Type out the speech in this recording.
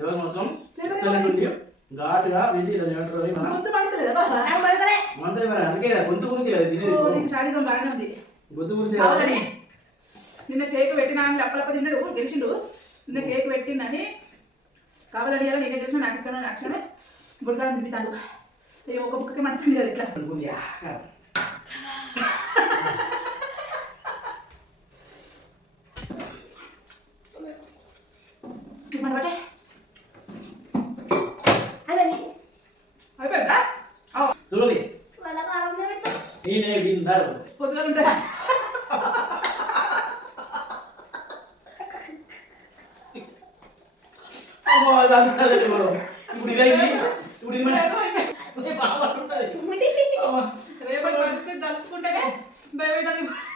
ఎవరు మొత్తం చెల్లెండి ఘాటుగా వెళ్ళి ఇలా ఏమంటారు గొంతు పడుతుంది మంటది మరి అందుకే గొంతు గురించి కదా తినేది షాడిజం బాగానే ఉంది గొంతు గురించి కావాలని నిన్న కేక్ పెట్టినా అని లప్పలప్ప తిన్నాడు గెలిచిండు నిన్న కేక్ పెట్టిందని కావాలని ఇలా నిన్న గెలిచిన నాకు ఇష్టమైన అక్షరమే గుడికాలం తింటాడు ఒక బుక్కకి మంటుంది కదా ఇట్లా బట్టే అయిపోయిందా చూడండి నేనే విన్నారు పొద్దుగా ఉంటారా ఇప్పుడు రేపటి పరిస్థితి తలుచుకుంటేనే భయమవుతుంది